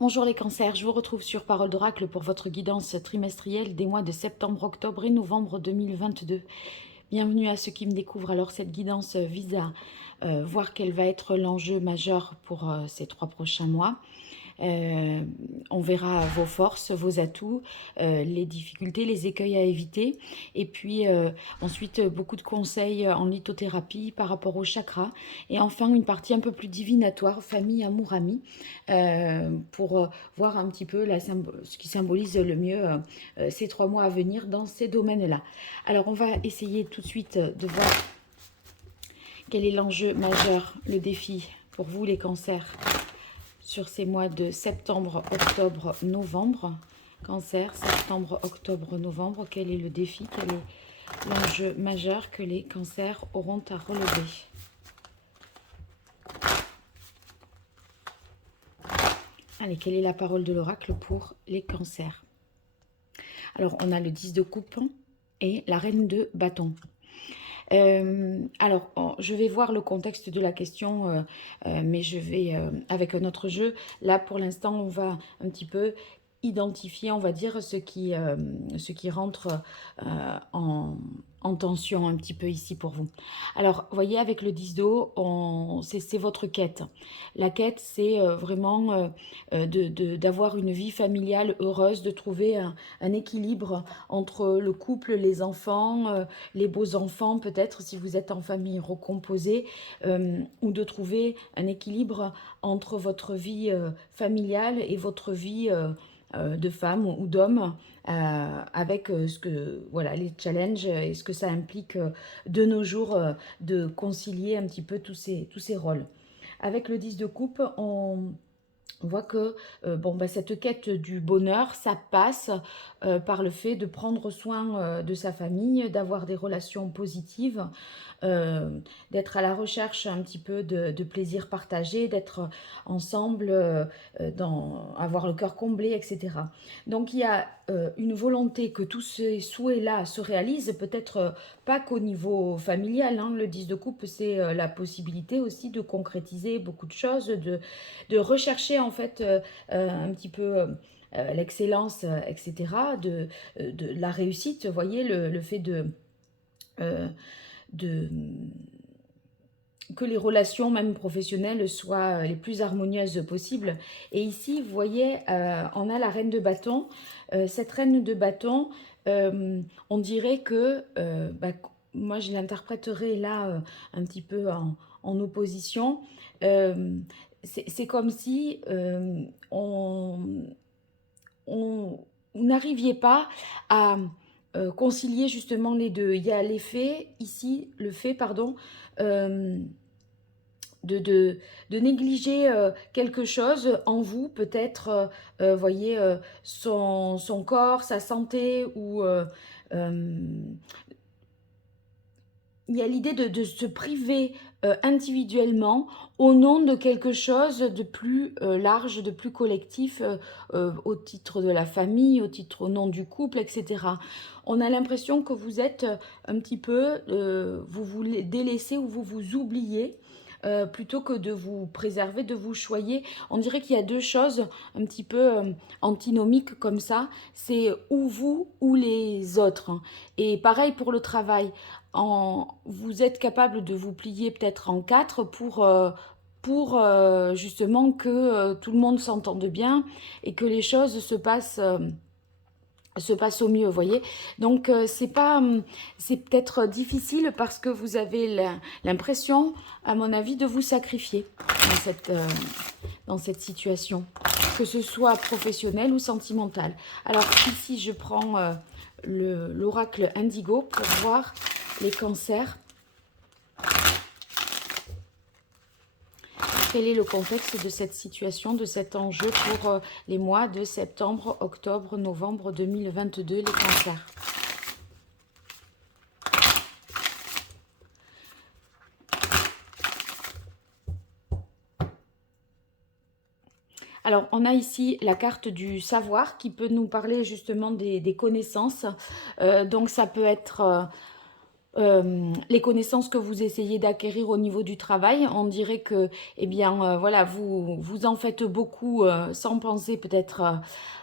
Bonjour les cancers, je vous retrouve sur Parole d'Oracle pour votre guidance trimestrielle des mois de septembre, octobre et novembre 2022. Bienvenue à ceux qui me découvrent. Alors cette guidance vise à voir quel va être l'enjeu majeur pour ces 3 prochains mois. On verra vos forces, vos atouts, les difficultés, les écueils à éviter. Et puis ensuite, beaucoup de conseils en lithothérapie par rapport au chakra. Et enfin, une partie un peu plus divinatoire, famille, amour, amis, pour voir un petit peu ce qui symbolise le mieux ces 3 mois à venir dans ces domaines-là. Alors, on va essayer tout de suite de voir quel est l'enjeu majeur, le défi pour vous les cancers sur ces mois de septembre, octobre, novembre. Cancer, septembre, octobre, novembre. Quel est le défi? Quel est l'enjeu majeur que les cancers auront à relever? Allez, quelle est la parole de l'oracle pour les cancers? Alors, on a le 10 de coupe et la reine de bâton. Alors, je vais voir le contexte de la question, mais je vais avec un autre jeu. Là, pour l'instant, on va un petit peu identifier, on va dire, ce qui rentre en tension un petit peu ici pour vous. Alors, vous voyez, avec le 10 d'eau, c'est votre quête. La quête, c'est vraiment d'avoir une vie familiale heureuse, de trouver un équilibre entre le couple, les enfants, les beaux-enfants, peut-être si vous êtes en famille recomposée, ou de trouver un équilibre entre votre vie familiale et votre vie de femme ou d'homme, avec voilà, les challenges et ce que ça implique de nos jours, de concilier un petit peu tous ces rôles. Avec le 10 de coupe, on voit que cette quête du bonheur, ça passe par le fait de prendre soin de sa famille, d'avoir des relations positives, euh, d'être à la recherche un petit peu de plaisir partagé, d'être ensemble, avoir le cœur comblé, etc. Donc il y a une volonté que tous ces souhaits-là se réalisent, peut-être pas qu'au niveau familial, hein. Le 10 de coupe, c'est la possibilité aussi de concrétiser beaucoup de choses, de rechercher en fait un petit peu l'excellence, etc., de la réussite. Vous voyez, le fait euh, de que les relations, même professionnelles, soient les plus harmonieuses possibles. Et ici, vous voyez, on a la reine de bâton. Cette reine de bâton, on dirait que, moi je l'interpréterai là un petit peu en opposition. Euh, c'est comme si on vous n'arriviez pas à concilier justement les deux. Il y a l'effet ici, le fait, pardon, euh, de négliger quelque chose en vous, peut-être, voyez, son corps, sa santé, ou euh, il y a l'idée de se priver individuellement au nom de quelque chose de plus large, de plus collectif, au titre de la famille, au nom du couple, etc. On a l'impression que vous êtes un petit peu, vous vous délaissez ou vous vous oubliez. Plutôt que de vous préserver, de vous choyer. On dirait qu'il y a deux choses un petit peu antinomiques comme ça. C'est ou vous ou les autres. Et pareil pour le travail. Vous êtes capable de vous plier peut-être en quatre pour justement que tout le monde s'entende bien et que les choses se passe au mieux, vous voyez. Donc c'est peut-être difficile parce que vous avez l'impression, à mon avis, de vous sacrifier dans cette situation, que ce soit professionnel ou sentimental. Alors ici, je prends l'oracle Indigo pour voir les cancers. Quel est le contexte de cette situation, de cet enjeu pour les mois de septembre, octobre, novembre 2022, les cancers? Alors, on a ici la carte du savoir qui peut nous parler justement des connaissances. Donc, ça peut être les connaissances que vous essayez d'acquérir au niveau du travail. On dirait que, eh bien, voilà, vous en faites beaucoup sans penser peut-être,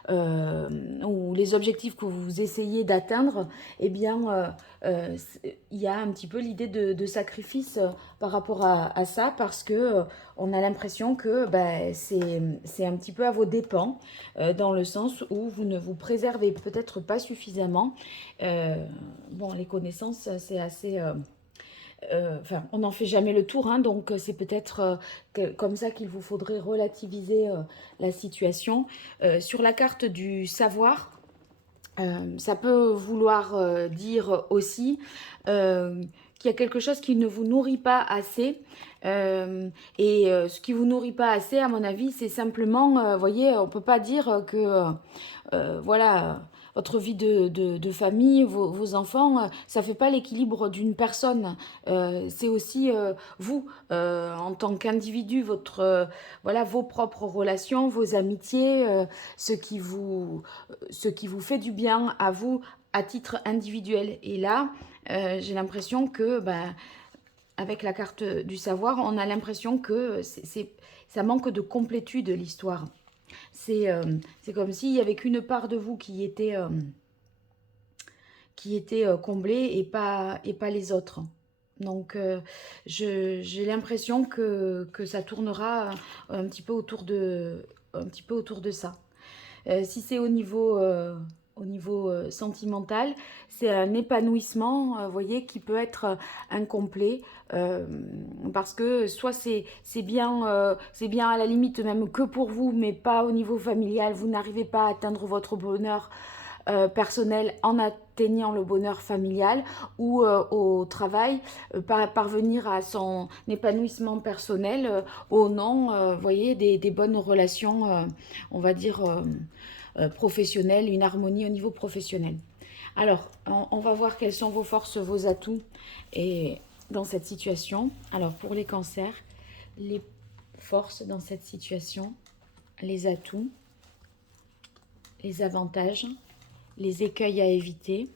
ou les objectifs que vous essayez d'atteindre, eh bien, il y a un petit peu l'idée de sacrifice par rapport à ça, parce que on a l'impression que ben, c'est un petit peu à vos dépens, dans le sens où vous ne vous préservez peut-être pas suffisamment. Euh, bon, les connaissances, c'est assez... enfin, on n'en fait jamais le tour, hein, donc c'est peut-être comme ça qu'il vous faudrait relativiser la situation. Sur la carte du savoir, ça peut vouloir dire aussi qu'il y a quelque chose qui ne vous nourrit pas assez. Ce qui vous nourrit pas assez, à mon avis, c'est simplement, vous voyez, on peut pas dire que voilà, votre vie de famille, vos enfants, ça fait pas l'équilibre d'une personne. C'est aussi vous, en tant qu'individu, votre, voilà, vos propres relations, vos amitiés, ce qui vous fait du bien à vous à titre individuel. Et là, j'ai l'impression que, ben, avec la carte du savoir, on a l'impression que ça manque de complétude l'histoire. C'est comme s'il y avait qu'une part de vous qui était comblée et pas les autres. Donc, j'ai l'impression que ça tournera un petit peu un petit peu autour de ça. Si c'est au niveau sentimental, c'est un épanouissement, vous voyez, qui peut être incomplet, euh, parce que soit c'est bien à la limite même que pour vous, mais pas au niveau familial. Vous n'arrivez pas à atteindre votre bonheur personnel en atteignant le bonheur familial, ou au travail, parvenir à son épanouissement personnel au nom, voyez, des bonnes relations, on va dire, professionnelles, une harmonie au niveau professionnel. Alors, on va voir quelles sont vos forces, vos atouts et dans cette situation. Alors, pour les cancers, les forces dans cette situation, les atouts, les avantages, les écueils à éviter,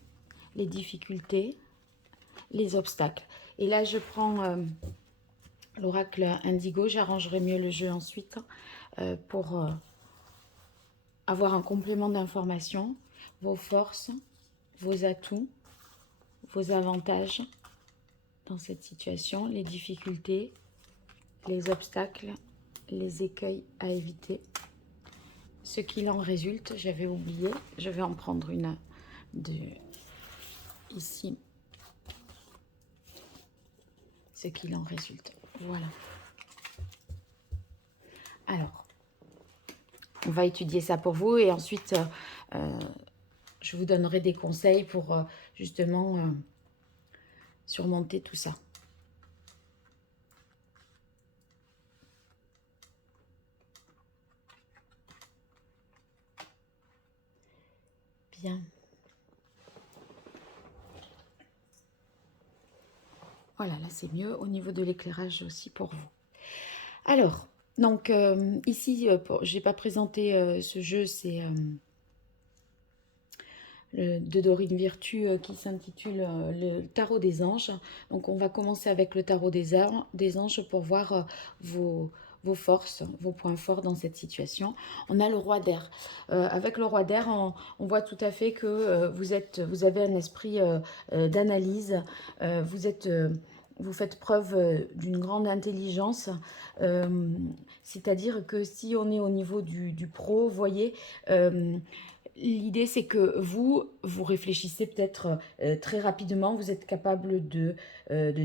les difficultés, les obstacles. Et là, je prends l'oracle indigo, j'arrangerai mieux le jeu ensuite pour avoir un complément d'information, vos forces, vos atouts, vos avantages dans cette situation, les difficultés, les obstacles, les écueils à éviter. Ce qu'il en résulte, j'avais oublié, je vais en prendre une de ici. Ce qu'il en résulte. Voilà. Alors, on va étudier ça pour vous et ensuite, je vous donnerai des conseils pour justement surmonter tout ça. Bien. Voilà, là c'est mieux au niveau de l'éclairage aussi pour vous. Alors, donc ici, je n'ai pas présenté ce jeu, c'est de Dorine Virtue qui s'intitule le tarot des anges. Donc on va commencer avec le tarot des anges pour voir vos forces, vos points forts dans cette situation. On a le roi d'air. Avec le roi d'air, on voit tout à fait que vous avez un esprit d'analyse, vous faites preuve d'une grande intelligence, c'est-à-dire que si on est au niveau du pro, vous voyez, l'idée, c'est que vous réfléchissez peut-être très rapidement, vous êtes capable de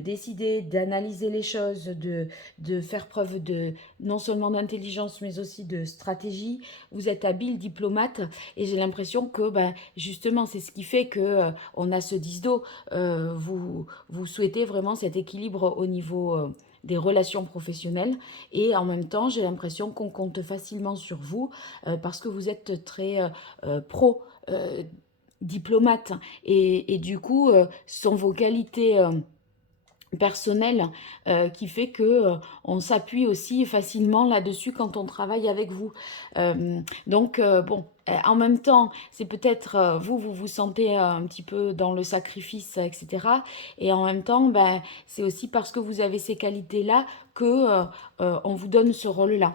décider, d'analyser les choses, de faire preuve de non seulement d'intelligence, mais aussi de stratégie. Vous êtes habile, diplomate, et j'ai l'impression que ben, justement, c'est ce qui fait que on a ce 10 d'eau. Vous souhaitez vraiment cet équilibre au niveau des relations professionnelles, et en même temps j'ai l'impression qu'on compte facilement sur vous parce que vous êtes très pro diplomate, et du coup ce sont vos qualités personnel qui fait que on s'appuie aussi facilement là-dessus quand on travaille avec vous. Donc bon, en même temps, c'est peut-être vous vous sentez un petit peu dans le sacrifice, etc. Et en même temps, ben, c'est aussi parce que vous avez ces qualités-là que on vous donne ce rôle-là.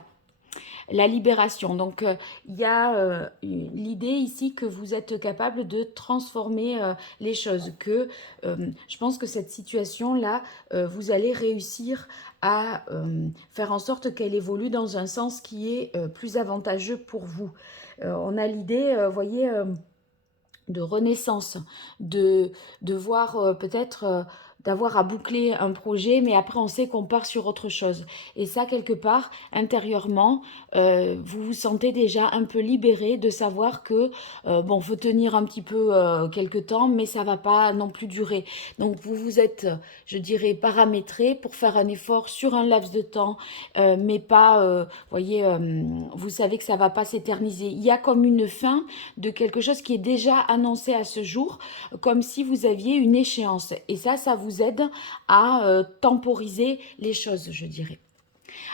La libération. Donc, il y a l'idée ici que vous êtes capable de transformer les choses, que je pense que cette situation-là, vous allez réussir à faire en sorte qu'elle évolue dans un sens qui est plus avantageux pour vous. On a l'idée, voyez, de renaissance, de voir peut-être d'avoir à boucler un projet, mais après on sait qu'on part sur autre chose. Et ça, quelque part, intérieurement, vous vous sentez déjà un peu libéré de savoir que, bon, faut tenir un petit peu quelques temps, mais ça va pas non plus durer. Donc vous vous êtes, je dirais, paramétré pour faire un effort sur un laps de temps, mais pas, voyez, vous savez que ça va pas s'éterniser. Il y a comme une fin de quelque chose qui est déjà annoncé à ce jour, comme si vous aviez une échéance. Et ça vous aide à temporiser les choses, je dirais.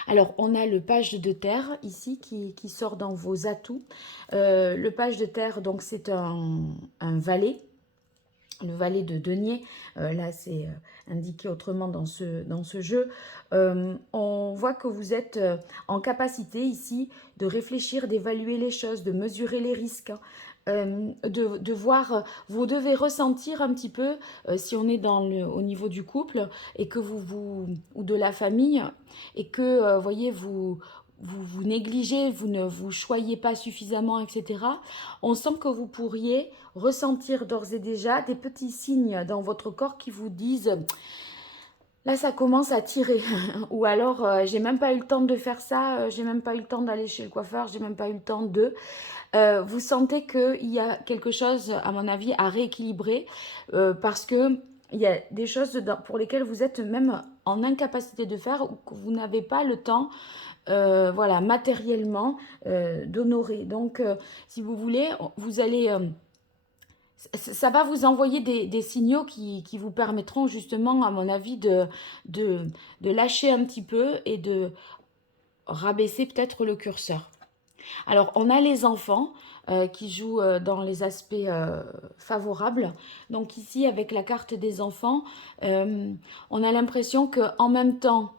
Alors, on a le page de terre ici qui sort dans vos atouts. Le page de terre, donc, c'est un valet. Le valet de denier, là c'est indiqué autrement dans ce jeu. On voit que vous êtes en capacité ici de réfléchir, d'évaluer les choses, de mesurer les risques, de voir, vous devez ressentir un petit peu, si on est au niveau du couple et que ou de la famille, et que, voyez, vous négligez, vous ne vous choyez pas suffisamment, etc. On sent que vous pourriez ressentir d'ores et déjà des petits signes dans votre corps qui vous disent là ça commence à tirer ou alors j'ai même pas eu le temps de faire ça, j'ai même pas eu le temps d'aller chez le coiffeur, j'ai même pas eu le temps de vous sentez qu'il y a quelque chose à mon avis à rééquilibrer parce que il y a des choses pour lesquelles vous êtes même en incapacité de faire ou que vous n'avez pas le temps voilà, matériellement d'honorer. Donc, si vous voulez, vous allez, ça va vous envoyer des signaux qui vous permettront justement, à mon avis, de, de lâcher un petit peu et de rabaisser peut-être le curseur. Alors, on a les enfants qui jouent dans les aspects favorables. Donc ici, avec la carte des enfants, on a l'impression qu'en même temps,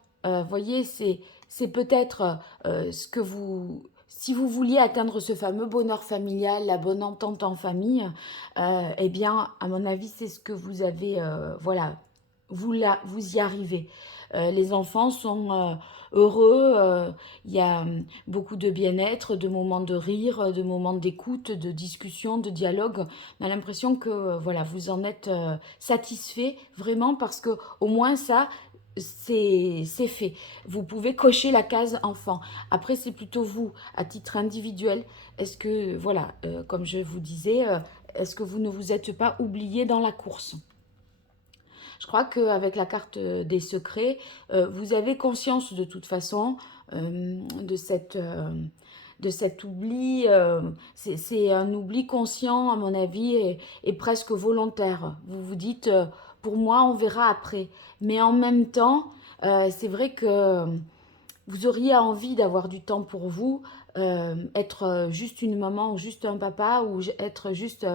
voyez, c'est peut-être ce que vous... Si vous vouliez atteindre ce fameux bonheur familial, la bonne entente en famille, eh bien, à mon avis, c'est ce que vous avez, voilà, vous y arrivez. Les enfants sont heureux, il y a beaucoup de bien-être, de moments de rire, de moments d'écoute, de discussion, de dialogue. On a l'impression que voilà, vous en êtes satisfait vraiment parce que au moins ça, c'est fait. Vous pouvez cocher la case enfant. Après, c'est plutôt vous, à titre individuel. Est-ce que, voilà, comme je vous disais, est-ce que vous ne vous êtes pas oublié dans la course? Je crois qu'avec la carte des secrets, vous avez conscience de toute façon de cet oubli. C'est un oubli conscient, à mon avis, et presque volontaire. Vous vous dites, pour moi, on verra après. Mais en même temps, c'est vrai que vous auriez envie d'avoir du temps pour vous, être juste une maman ou juste un papa ou être juste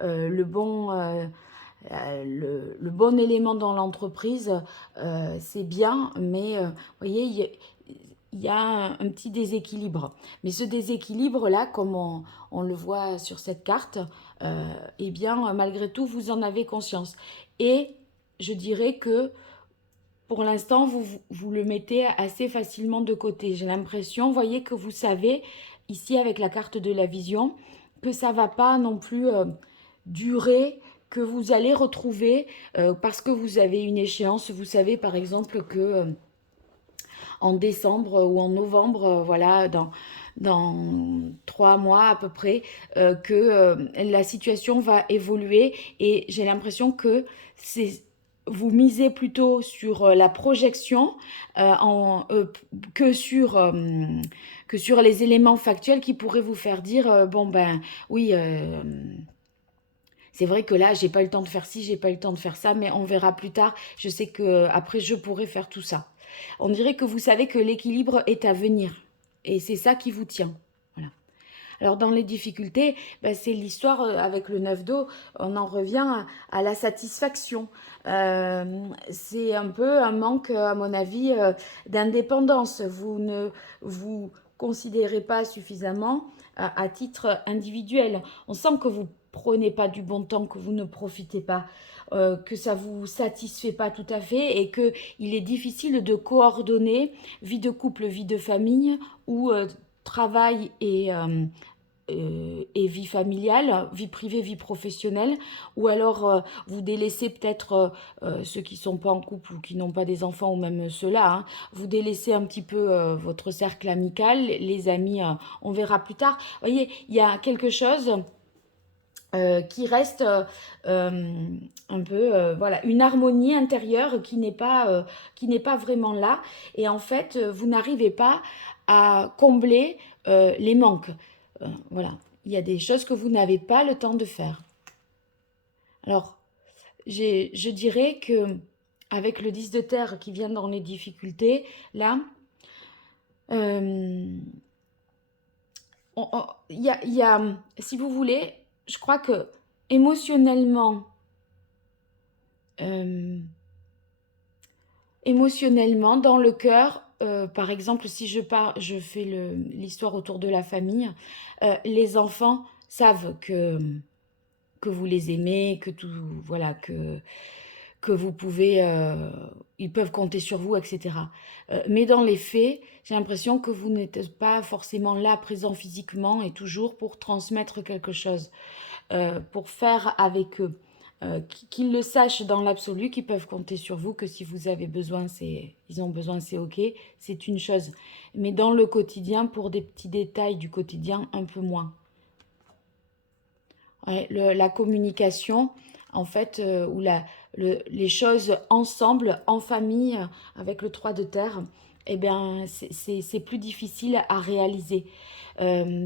le bon le bon élément dans l'entreprise, c'est bien, mais vous voyez, il y a un petit déséquilibre. Mais ce déséquilibre-là, comme on le voit sur cette carte, eh bien, malgré tout, vous en avez conscience. Et je dirais que pour l'instant, vous le mettez assez facilement de côté. J'ai l'impression, vous voyez, que vous savez, ici avec la carte de la vision, que ça ne va pas non plus durer, que vous allez retrouver parce que vous avez une échéance. Vous savez par exemple que en décembre ou en novembre, voilà, dans 3 mois à peu près, que la situation va évoluer et j'ai l'impression que vous misez plutôt sur la projection que que sur les éléments factuels qui pourraient vous faire dire bon ben oui c'est vrai que là, j'ai pas eu le temps de faire ci, j'ai pas eu le temps de faire ça, mais on verra plus tard. Je sais que après, je pourrai faire tout ça. On dirait que vous savez que l'équilibre est à venir. Et c'est ça qui vous tient. Voilà. Alors dans les difficultés, ben, c'est l'histoire avec le 9 d'eau, on en revient à la satisfaction. C'est un peu un manque, à mon avis, d'indépendance. Vous ne vous considérez pas suffisamment à titre individuel. On sent que vous prenez pas du bon temps, que vous ne profitez pas, que ça vous satisfait pas tout à fait et que il est difficile de coordonner vie de couple, vie de famille ou travail et vie familiale, vie privée, vie professionnelle, ou alors vous délaissez peut-être ceux qui ne sont pas en couple ou qui n'ont pas des enfants, ou même ceux-là, hein, vous délaissez un petit peu votre cercle amical, les amis, on verra plus tard. Vous voyez, il y a quelque chose qui reste un peu, voilà, une harmonie intérieure qui n'est pas vraiment là, et en fait, vous n'arrivez pas à combler les manques. Voilà, il y a des choses que vous n'avez pas le temps de faire. Alors, je dirais que avec le 10 de terre qui vient dans les difficultés, là, euh, il y a, si vous voulez, je crois que émotionnellement, euh, émotionnellement, dans le cœur, par exemple, si je fais l'histoire autour de la famille, les enfants savent que vous les aimez, que tout, voilà, que vous pouvez, ils peuvent compter sur vous, etc. Mais dans les faits, j'ai l'impression que vous n'êtes pas forcément là, présent physiquement et toujours pour transmettre quelque chose, pour faire avec eux. Qu'ils le sachent dans l'absolu, qu'ils peuvent compter sur vous, que si vous avez besoin, ils ont besoin, c'est ok, c'est une chose. Mais dans le quotidien, pour des petits détails du quotidien, un peu moins. Ouais, la communication, en fait, ou les choses ensemble, en famille, avec le 3 de terre, eh bien, c'est plus difficile à réaliser.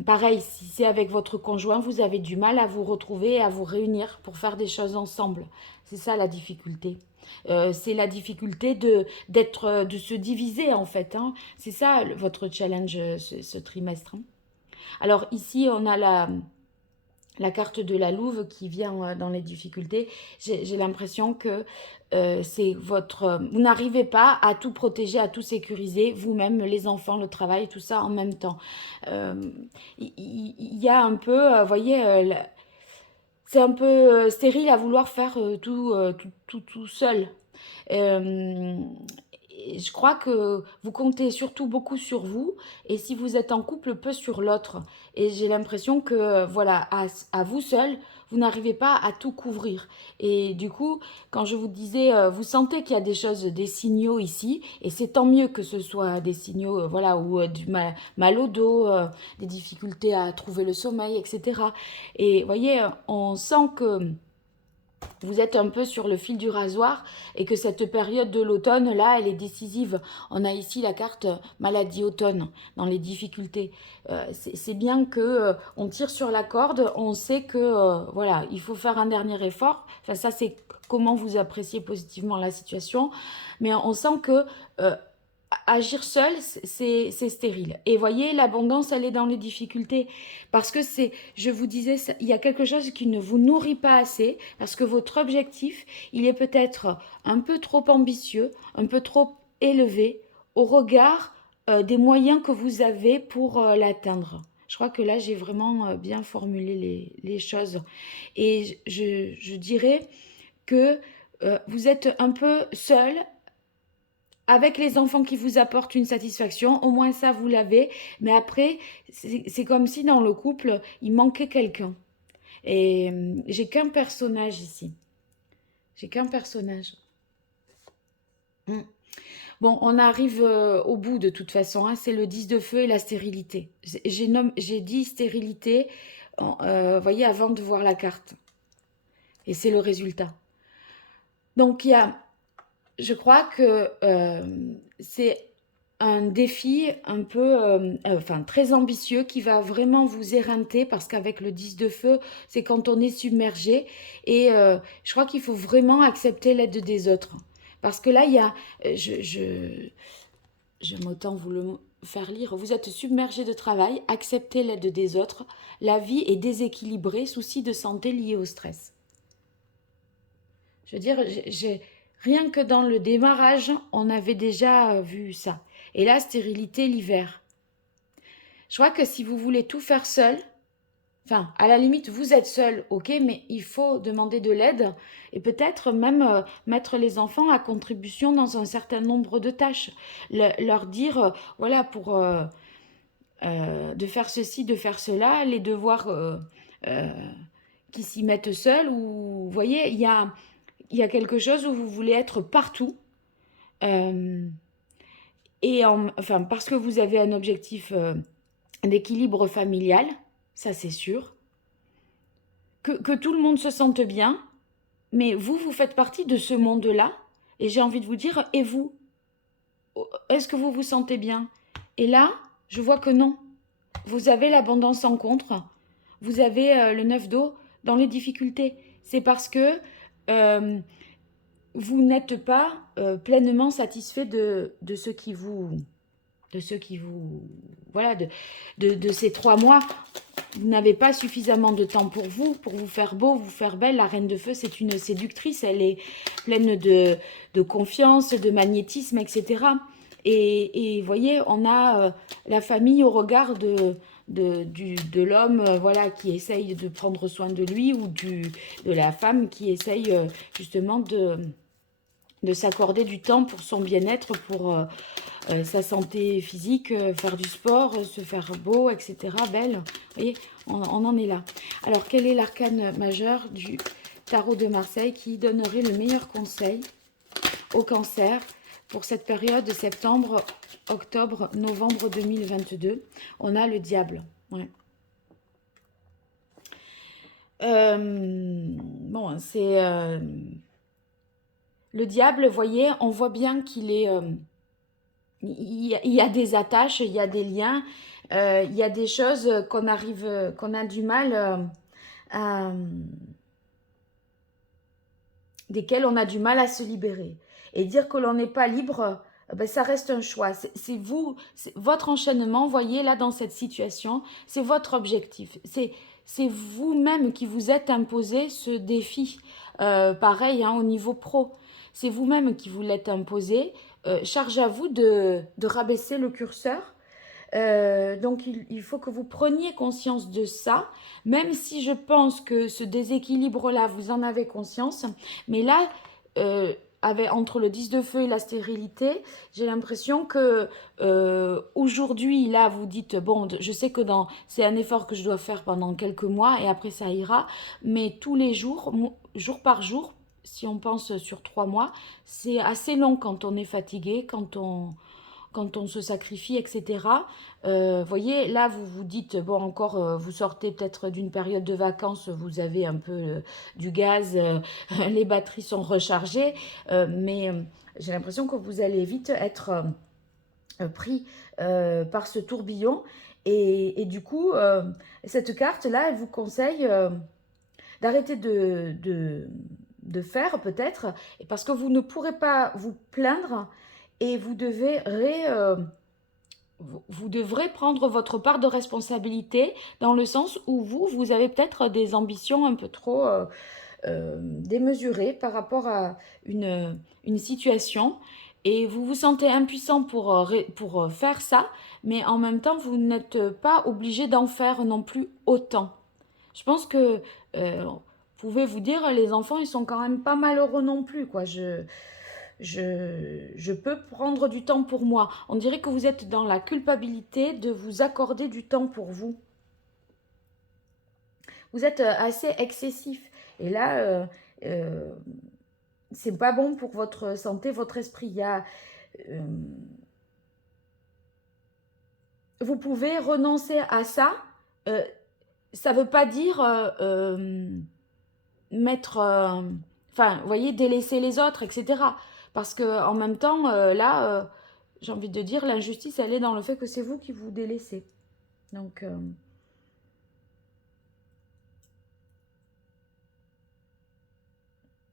Pareil, si c'est avec votre conjoint, vous avez du mal à vous retrouver et à vous réunir pour faire des choses ensemble. C'est ça la difficulté. C'est la difficulté de se diviser en fait, hein. C'est ça votre challenge ce trimestre, hein. Alors ici, on a la carte de la louve qui vient dans les difficultés. J'ai l'impression que c'est vous n'arrivez pas à tout protéger, à tout sécuriser, vous-même, les enfants, le travail, tout ça en même temps. Euh, il y a un peu, vous voyez, c'est un peu stérile à vouloir faire tout seul. Euh, et je crois que vous comptez surtout beaucoup sur vous, et si vous êtes en couple, peu sur l'autre. Et j'ai l'impression que, voilà, à vous seul, vous n'arrivez pas à tout couvrir. Et du coup, quand je vous disais, vous sentez qu'il y a des choses, des signaux ici, et c'est tant mieux que ce soit des signaux, voilà, ou du mal au dos, des difficultés à trouver le sommeil, etc. Et vous voyez, on sent que vous êtes un peu sur le fil du rasoir et que cette période de l'automne, là, elle est décisive. On a ici la carte maladie automne dans les difficultés. C'est bien que on tire sur la corde, on sait que voilà, il faut faire un dernier effort. Enfin, ça, c'est comment vous appréciez positivement la situation. Mais on sent que agir seul, c'est stérile. Et voyez, l'abondance, elle est dans les difficultés. Parce que je vous disais, il y a quelque chose qui ne vous nourrit pas assez, parce que votre objectif, il est peut-être un peu trop ambitieux, un peu trop élevé au regard des moyens que vous avez pour l'atteindre. Je crois que là, j'ai vraiment bien formulé les choses. Et je dirais que vous êtes un peu seul avec les enfants qui vous apportent une satisfaction, au moins ça vous l'avez, mais après, c'est comme si dans le couple, il manquait quelqu'un. Et j'ai qu'un personnage ici. J'ai qu'un personnage. Mm. Bon, on arrive au bout de toute façon, hein, c'est le 10 de feu et la stérilité. J'ai dit stérilité, voyez, avant de voir la carte. Et c'est le résultat. Donc, je crois que c'est un défi un peu, enfin très ambitieux qui va vraiment vous éreinter parce qu'avec le 10 de feu, c'est quand on est submergé et je crois qu'il faut vraiment accepter l'aide des autres. Parce que là, il y a, j'aime autant vous le faire lire, vous êtes submergé de travail, acceptez l'aide des autres, la vie est déséquilibrée, soucis de santé liés au stress. Je veux dire, rien que dans le démarrage, on avait déjà vu ça. Et là, stérilité l'hiver. Je crois que si vous voulez tout faire seul, enfin, à la limite, vous êtes seul, ok, mais il faut demander de l'aide et peut-être même mettre les enfants à contribution dans un certain nombre de tâches. Leur dire, voilà, pour de faire ceci, de faire cela, les devoirs euh, qui s'y mettent seuls, ou vous voyez, il y a quelque chose où vous voulez être partout. Euh, enfin, parce que vous avez un objectif d'équilibre familial, ça c'est sûr, que tout le monde se sente bien, mais vous, vous faites partie de ce monde-là, et j'ai envie de vous dire, et vous, est-ce que vous vous sentez bien? Et là, je vois que non. Vous avez l'abondance en contre, vous avez le neuf d'eau dans les difficultés. C'est parce que euh, vous n'êtes pas pleinement satisfait de ce qui vous... De ce qui vous... Voilà, de ces 3 mois. Vous n'avez pas suffisamment de temps pour vous faire beau, vous faire belle. La reine de feu, c'est une séductrice. Elle est pleine de confiance, de magnétisme, etc. Et vous voyez, on a la famille au regard de l'homme voilà, qui essaye de prendre soin de lui ou de la femme qui essaye justement de s'accorder du temps pour son bien-être, pour sa santé physique, faire du sport, se faire beau, etc. Belle. Vous voyez, on en est là. Alors, quel est l'arcane majeur du tarot de Marseille qui donnerait le meilleur conseil au cancer pour cette période de septembre, octobre, novembre 2022? On a le diable. Ouais. Bon, c'est... le diable, vous voyez, on voit bien qu'il est... il y a des attaches, il y a des liens, il y a des choses qu'on a du mal à, desquelles on a du mal à se libérer. Et dire que l'on n'est pas libre, ben, ça reste un choix. C'est vous, votre enchaînement, voyez là dans cette situation, c'est votre objectif. C'est vous-même qui vous êtes imposé ce défi. Pareil hein, au niveau pro. C'est vous-même qui vous l'êtes imposé. Charge à vous de rabaisser le curseur. Donc il faut que vous preniez conscience de ça, même si je pense que ce déséquilibre-là, vous en avez conscience. Mais là, euh, entre le 10 de feu et la stérilité, j'ai l'impression que aujourd'hui, là, vous dites, bon, je sais que c'est un effort que je dois faire pendant quelques mois et après ça ira, mais tous les jours, jour par jour, si on pense sur 3 mois, c'est assez long quand on est fatigué, quand on se sacrifie, etc. Voyez, là, vous vous dites, bon, encore, vous sortez peut-être d'une période de vacances, vous avez un peu du gaz, les batteries sont rechargées, mais j'ai l'impression que vous allez vite être pris par ce tourbillon. Et du coup, cette carte-là, elle vous conseille d'arrêter de faire peut-être, parce que vous ne pourrez pas vous plaindre et vous devrez prendre votre part de responsabilité dans le sens où vous avez peut-être des ambitions un peu trop démesurées par rapport à une situation et vous vous sentez impuissant pour faire ça, mais en même temps, vous n'êtes pas obligé d'en faire non plus autant. Je pense que vous pouvez vous dire, les enfants, ils sont quand même pas malheureux non plus, quoi. Je peux prendre du temps pour moi. On dirait que vous êtes dans la culpabilité de vous accorder du temps pour vous. Vous êtes assez excessif. Et là, c'est pas bon pour votre santé, votre esprit. Euh, vous pouvez renoncer à ça. Ça veut pas dire mettre, enfin, vous voyez, délaisser les autres, etc. Parce que en même temps, là, j'ai envie de dire, l'injustice, elle est dans le fait que c'est vous qui vous délaissez. Donc,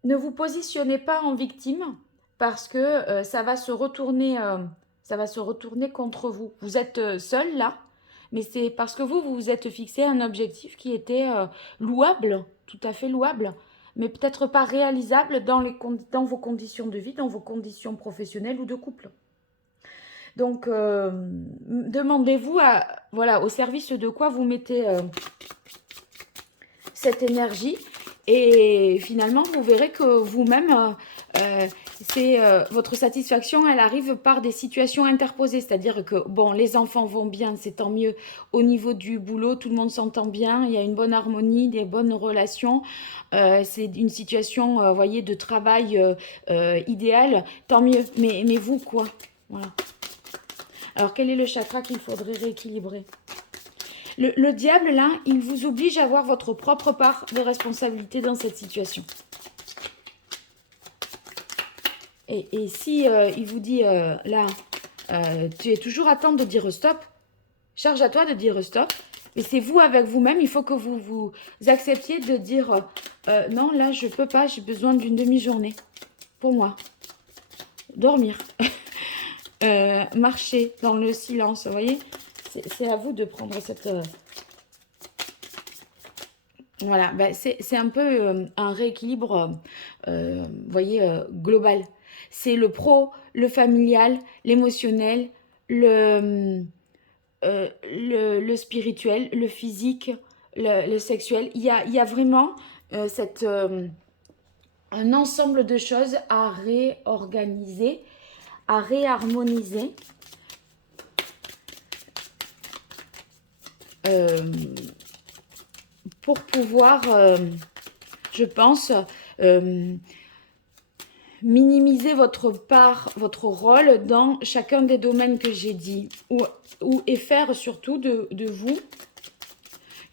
ne vous positionnez pas en victime parce que ça va se retourner, contre vous. Vous êtes seul là, mais c'est parce que vous vous êtes fixé un objectif qui était louable, tout à fait louable, mais peut-être pas réalisable dans vos conditions de vie, dans vos conditions professionnelles ou de couple. Donc, demandez-vous voilà, au service de quoi vous mettez cette énergie. Et finalement, vous verrez que vous-même, votre satisfaction, elle arrive par des situations interposées. C'est-à-dire que, bon, les enfants vont bien, c'est tant mieux. Au niveau du boulot, tout le monde s'entend bien, il y a une bonne harmonie, des bonnes relations. C'est une situation, voyez, de travail idéal, tant mieux. Mais vous, quoi? Voilà. Alors, quel est le chakra qu'il faudrait rééquilibrer? Le diable, là, il vous oblige à avoir votre propre part de responsabilité dans cette situation. Et si il vous dit, là, tu es toujours à temps de dire stop, charge à toi de dire stop, mais c'est vous avec vous-même, il faut que vous acceptiez de dire, non, là, je peux pas, j'ai besoin d'une demi-journée pour moi. Dormir. Marcher dans le silence, vous voyez? C'est à vous de prendre cette... Voilà, ben c'est un peu un rééquilibre, vous voyez, global. C'est le pro, le familial, l'émotionnel, le spirituel, le physique, le sexuel. Il y a vraiment un ensemble de choses à réorganiser, à réharmoniser. Pour pouvoir, je pense, minimiser votre part, votre rôle dans chacun des domaines que j'ai dit, et faire surtout de vous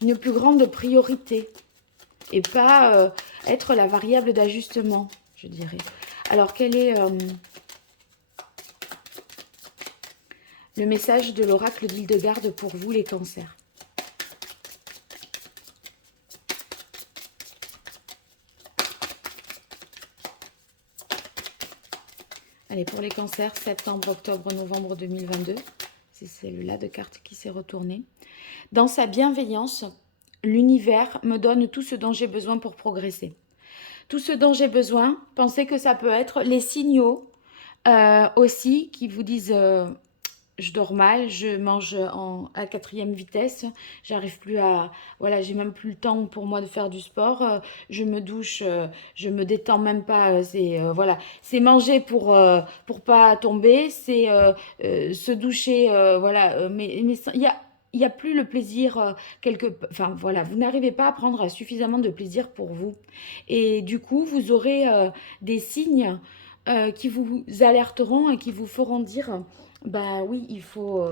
une plus grande priorité, et pas être la variable d'ajustement, je dirais. Alors, quel est le message de l'oracle d'Hildegarde pour vous, les cancers? Allez, pour les cancers, septembre, octobre, novembre 2022. C'est celle-là de carte qui s'est retournée. Dans sa bienveillance, l'univers me donne tout ce dont j'ai besoin pour progresser. Tout ce dont j'ai besoin, pensez que ça peut être les signaux aussi qui vous disent je dors mal, je mange à 4e vitesse, j'arrive plus à... Voilà, j'ai même plus le temps pour moi de faire du sport, je me douche, je me détends même pas, voilà, c'est manger pour pas tomber, c'est se doucher, voilà, mais il y a plus le plaisir enfin voilà, vous n'arrivez pas à prendre suffisamment de plaisir pour vous. Et du coup, vous aurez des signes qui vous alerteront et qui vous feront dire bah oui,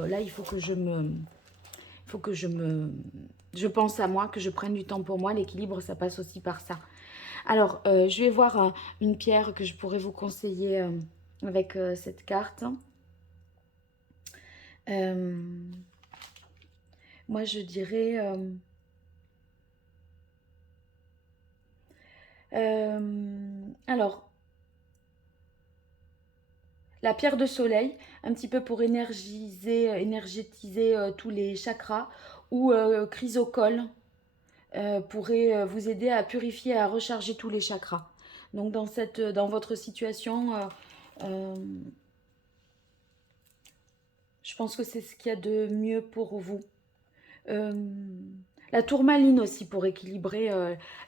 là, il faut que je pense à moi, que je prenne du temps pour moi. L'équilibre, ça passe aussi par ça. Alors, je vais voir une pierre que je pourrais vous conseiller avec cette carte. Moi, je dirais... alors, la pierre de soleil, un petit peu pour énergétiser tous les chakras, ou chrysocole pourrait vous aider à purifier, à recharger tous les chakras. Donc dans votre situation, je pense que c'est ce qu'il y a de mieux pour vous. La tourmaline aussi pour équilibrer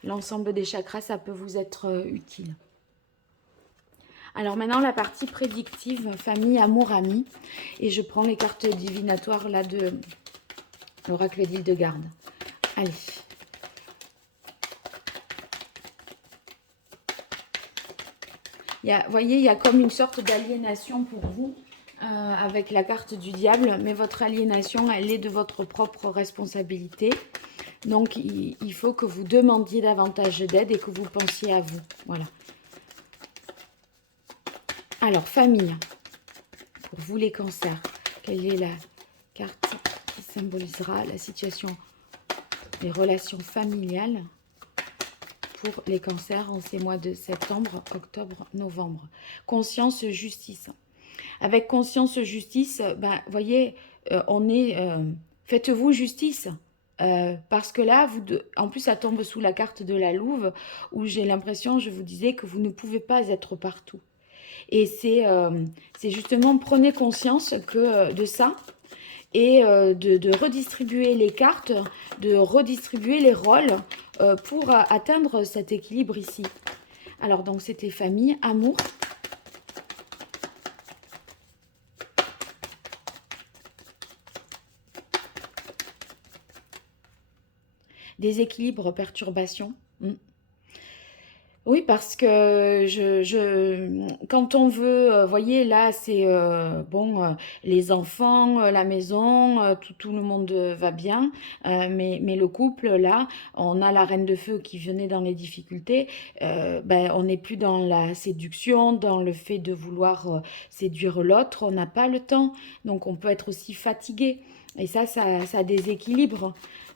l'ensemble des chakras, ça peut vous être utile. Alors maintenant, la partie prédictive, famille, amour, amis. Et je prends les cartes divinatoires là de l'oracle d'Hildegarde. Allez. Vous voyez, il y a comme une sorte d'aliénation pour vous avec la carte du diable. Mais votre aliénation, elle est de votre propre responsabilité. Donc, il faut que vous demandiez davantage d'aide et que vous pensiez à vous. Voilà. Alors, famille. pour vous les cancers. Quelle est la carte qui symbolisera la situation, les relations familiales pour les cancers en ces mois de septembre, octobre, novembre? Conscience, justice. Avec conscience, justice, ben, voyez, on est... faites-vous justice. Parce que là, en plus, ça tombe sous la carte de la louve, où j'ai l'impression, je vous disais, que vous ne pouvez pas être partout. Et c'est justement, prenez conscience de ça, et de redistribuer les cartes, de redistribuer les rôles pour atteindre cet équilibre ici. Alors, donc, c'était famille, amour. Déséquilibre, perturbation. Oui, parce que quand on veut, voyez, là, c'est bon, les enfants, la maison, tout le monde va bien, mais le couple, là, on a la reine de feu qui venait dans les difficultés, ben, on n'est plus dans la séduction, dans le fait de vouloir séduire l'autre, on n'a pas le temps, donc on peut être aussi fatigué, et ça déséquilibre.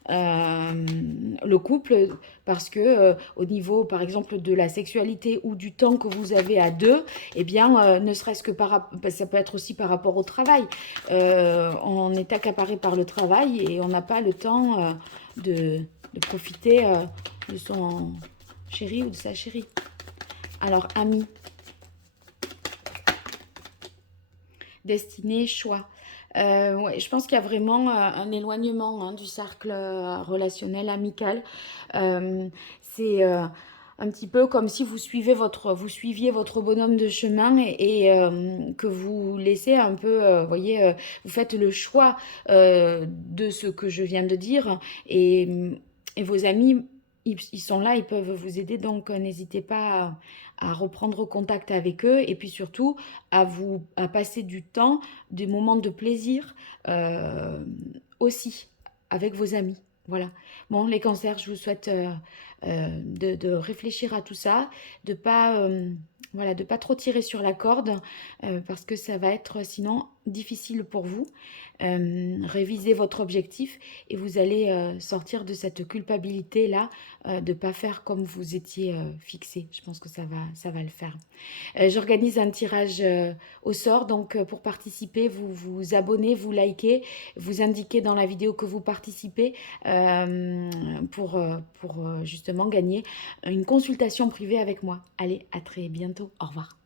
Le couple, parce que au niveau par exemple de la sexualité ou du temps que vous avez à deux, eh bien ne serait-ce que ça peut être aussi par rapport au travail, on est accaparé par le travail et on n'a pas le temps de profiter de son chéri ou de sa chérie. Alors amis, destinée, choix. Ouais, je pense qu'il y a vraiment un éloignement du cercle relationnel, amical. C'est un petit peu comme si vous suiviez votre bonhomme de chemin et que vous laissez un peu, vous voyez, vous faites le choix de ce que je viens de dire et vos amis, ils sont là, ils peuvent vous aider, donc n'hésitez pas à reprendre contact avec eux et puis surtout à passer du temps, des moments de plaisir aussi avec vos amis. Voilà. Bon, les cancers, je vous souhaite de réfléchir à tout ça, de pas, voilà, de pas trop tirer sur la corde parce que ça va être sinon difficile pour vous. Révisez votre objectif et vous allez sortir de cette culpabilité-là de ne pas faire comme vous étiez fixé. Je pense que ça va le faire. J'organise un tirage au sort, donc pour participer, vous vous abonnez, vous likez, vous indiquez dans la vidéo que vous participez pour justement gagner une consultation privée avec moi. Allez, à très bientôt. Au revoir.